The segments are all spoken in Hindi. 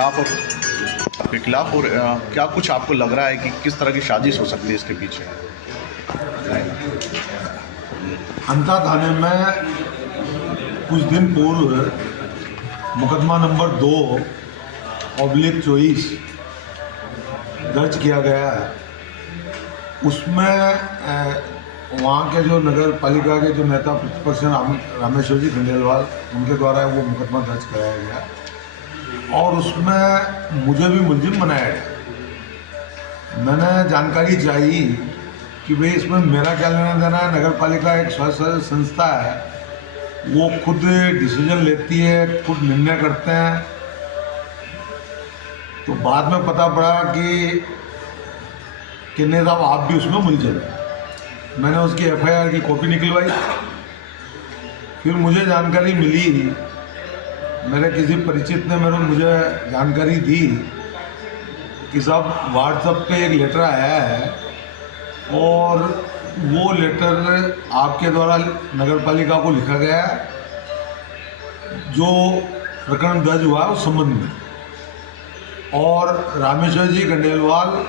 खिलाफ और क्या कुछ आपको लग रहा है कि किस तरह की साजिश हो सकती है इसके पीछे? अंता थाने में कुछ दिन पूर्व मुकदमा नंबर 2/24 दर्ज किया गया है। उसमें वहाँ के जो नगर पालिका के जो नेता प्रतिपक्ष रामेश्वर जी खंडेलवाल, उनके द्वारा वो मुकदमा दर्ज कराया गया और उसमें मुझे भी मुलजिम बनाया गया। मैंने जानकारी चाहिए कि भाई इसमें मेरा क्या लेना देना है। नगर पालिका एक स्वशासी संस्था है, वो खुद डिसीजन लेती है, खुद निर्णय करते हैं। तो बाद में पता पड़ा कि किन्ने साहब आप भी उसमें मुलजिम हैं। मैंने उसकी FIR की कॉपी निकलवाई। फिर मुझे जानकारी मिली, मेरे किसी परिचित ने मुझे जानकारी दी कि साहब व्हाट्सएप पे एक लेटर आया है और वो लेटर आपके द्वारा नगर पालिका को लिखा गया है जो प्रकरण दर्ज हुआ है उस संबंध में। और रामेश्वर जी खंडेलवाल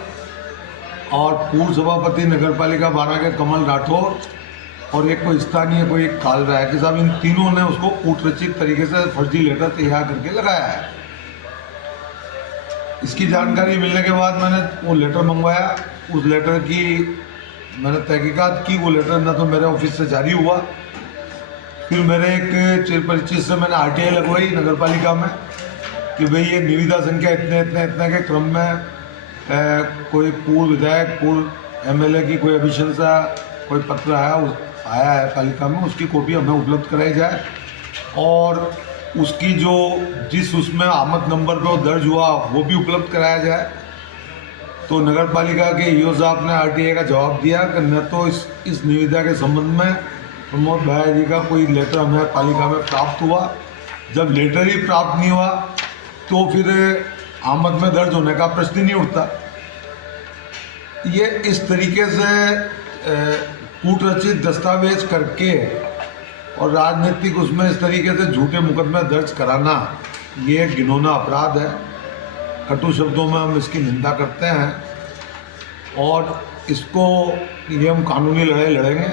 और पूर्व सभापति नगर पालिका 12 के कमल राठौर और एक कोई स्थानीय कोई एक काल रहा है कि साहब इन तीनों ने उसको कूटरचित तरीके से फर्जी लेटर तैयार करके लगाया है। इसकी जानकारी मिलने के बाद मैंने वो लेटर मंगवाया। उस लेटर की मैंने तहकीकात की। वो लेटर न तो मेरे ऑफिस से जारी हुआ, फिर मेरे एक चिर परिचित से मैंने RTI लगवाई नगर पालिका में कि भाई ये निविदा संख्या इतने इतने इतने के क्रम में कोई पूर्व विधायक, पूर्व MLA की कोई अभिशंसा कोई पत्र आया है पालिका में, उसकी कॉपी हमें उपलब्ध कराई जाए और उसकी जो जिस उसमें आमद नंबर पे वो दर्ज हुआ वो भी उपलब्ध कराया जाए। तो नगर पालिका के EO साहब ने RTI का जवाब दिया कि न तो इस निविदा के संबंध में प्रमोद भाई जी का कोई लेटर हमें पालिका में प्राप्त हुआ। जब लेटर ही प्राप्त नहीं हुआ तो फिर आमद में दर्ज होने का प्रश्न ही नहीं उठता। ये इस तरीके से कूटरचित दस्तावेज करके और राजनीतिक उसमें इस तरीके से झूठे मुकदमे दर्ज कराना, ये एक घिनौना अपराध है। कटु शब्दों में हम इसकी निंदा करते हैं और इसको ये हम कानूनी लड़ाई लड़ेंगे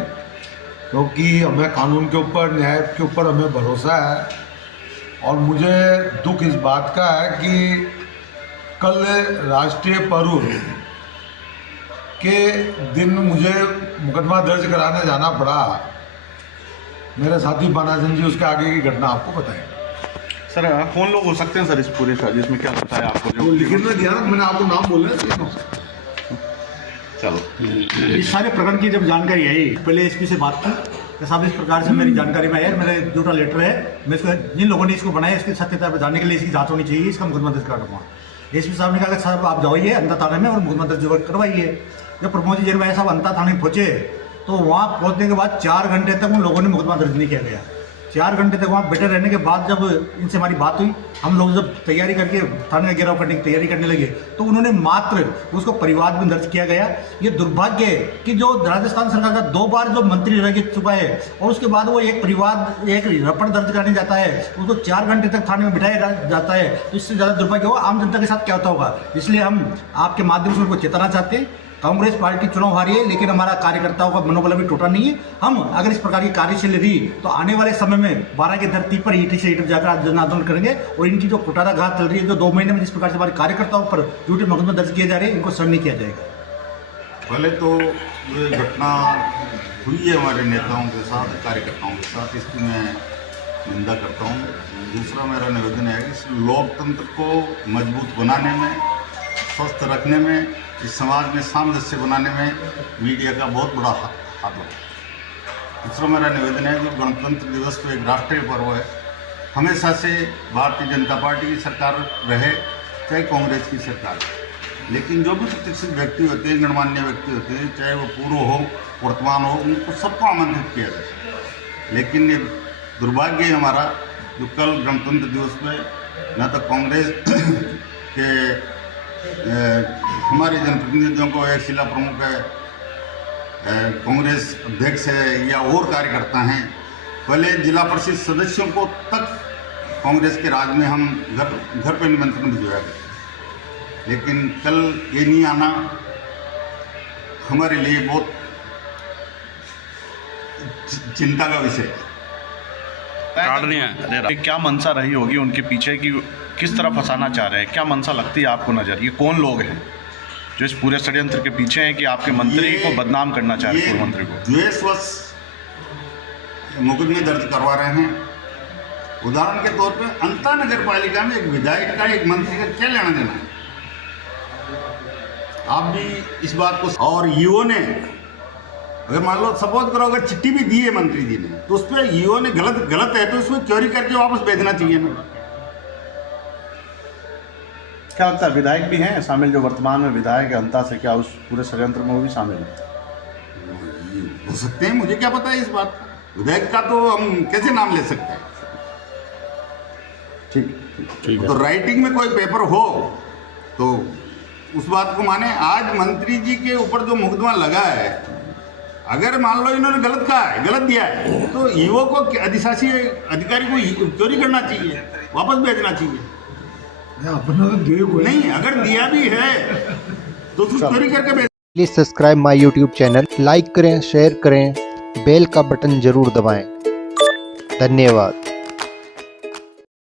क्योंकि हमें कानून के ऊपर, न्याय के ऊपर हमें भरोसा है। और मुझे दुख इस बात का है कि कल राष्ट्रीय पर्व के दिन मुझे मुकदमा दर्ज कराने जाना पड़ा। मेरे साथी बानाचंद जी उसके आगे की घटना आपको बताएंगे। सर कौन लोग हो सकते हैं सर इस पूरे साजिश में? क्या पता है आपको? जो लिखित में दिया ना, मैंने आपको नाम बोला। चलो, इस सारे प्रकरण की जब जानकारी आई, पहले SP से बात की कि साहब इस प्रकार से मेरी जानकारी में आया, मेरा झूठा लेटर है, मैं इसको जिन लोगों ने इसको बनाया इसकी सत्यता पर जानने के लिए इसकी जांच होनी चाहिए, इसका मुकदमा दर्ज कराना। SP साहब ने कहा कि साहब आप जाइए अंता थाने में और मुकदमा दर्ज करवाइए। जब प्रमोद जी जैन भाई साहब अंता थाने पहुँचे तो वहाँ पहुँचने के बाद 4 घंटे तक उन लोगों ने मुकदमा दर्ज नहीं किया गया। 4 घंटे तक वहाँ बैठे रहने के बाद जब इनसे हमारी बात हुई, हम लोग जब तैयारी करके थाने का घेराव करने की तैयारी करने लगे तो उन्होंने मात्र उसको परिवाद में दर्ज किया गया। ये दुर्भाग्य है कि जो राजस्थान सरकार का 2 बार जो मंत्री रह चुका है और उसके बाद वो एक परिवाद, एक रपट दर्ज करने जाता है, उसको 4 घंटे तक थाने में बिठाया जाता है। तो इससे ज़्यादा दुर्भाग्य होगा आम जनता के साथ क्या होता होगा। इसलिए हम आपके माध्यम से उनको चेताना चाहते हैं। कांग्रेस पार्टी चुनाव हारी है लेकिन हमारा कार्यकर्ताओं का मनोबल भी टूटा नहीं है। हम अगर इस प्रकार की कार्यशैली रही तो आने वाले समय में 12 की धरती पर ईटी से ईट जाकर आज जन आंदोलन करेंगे और इनकी जो कुटारा घात चल रही है, जो 2 महीने में जिस प्रकार से हमारे कार्यकर्ताओं पर झूठे मुकदमे दर्ज किए जा रहे हैं, इनको सहन नहीं किया जाएगा। पहले तो ये घटना हुई है हमारे नेताओं के साथ, कार्यकर्ताओं के साथ, इसकी मैं निंदा करता हूँ। दूसरा मेरा निवेदन है कि इस लोकतंत्र को मजबूत बनाने में, स्वस्थ रखने में, इस समाज में सामंजस्य बनाने में मीडिया का बहुत बड़ा हाथ होता है। तीसरा मेरा निवेदन है कि गणतंत्र दिवस तो एक राष्ट्रीय पर्व है। हमेशा से भारतीय जनता पार्टी की सरकार रहे चाहे कांग्रेस की सरकार, लेकिन जो भी प्रतिष्ठित व्यक्ति होते हैं, गणमान्य व्यक्ति होते हैं, चाहे वो पूर्व हो वर्तमान हो, उनको सबको आमंत्रित किया जाए। लेकिन ये दुर्भाग्य है हमारा जो कल गणतंत्र दिवस में न तो कांग्रेस के हमारे जनप्रतिनिधियों को, एक जिला प्रमुख है, कांग्रेस अध्यक्ष है या और कार्यकर्ता हैं, पहले जिला परिषद सदस्यों को तक कांग्रेस के राज में हम घर पे निमंत्रण भिजवाया करते, लेकिन कल ये नहीं आना हमारे लिए बहुत चिंता का विषय है। क्या मंशा रही होगी उनके पीछे कि किस तरह फंसाना चाह रहे हैं? क्या मंशा लगती है आपको नजर? ये कौन लोग हैं जो इस पूरे षड्यंत्र के पीछे हैं कि आपके मंत्री को बदनाम करना चाह रहे हैं, पूर्व मंत्री को? द्वेषवश मुकदमे दर्ज करवा रहे हैं। उदाहरण के तौर पे अंता नगर पालिका में एक विधायक का एक मंत्री का क्या लेना देना है? आप भी इस बात को, और ईओ ने अगर मान लो सपोज करो अगर चिट्ठी भी दी है मंत्री जी ने, तो उस पर ईओ ने गलत है तो उसमें क्वेरी करके वापस भेजना चाहिए ना। क्या लगता है विधायक भी हैं शामिल, जो वर्तमान में विधायक है अंता से, क्या उस पूरे षड्यंत्र में वो भी शामिल है? हो सकते हैं, मुझे क्या पता है इस बात का। विधायक का तो हम कैसे नाम ले सकते हैं? ठीक तो राइटिंग में कोई पेपर हो तो उस बात को माने। आज मंत्री जी के ऊपर जो मुकदमा लगा है, अगर मान लो इन्होंने गलत कहा है, गलत दिया है, तो ईओ को अधिशासी अधिकारी को क्वेरी करना चाहिए, वापस भेजना चाहिए। अपना तो दिए कोई नहीं, अगर दिया भी है तो उसको क्वेरी करके भेज। Please subscribe my YouTube channel, like करें, शेयर करें, बेल का बटन जरूर दबाएं। धन्यवाद।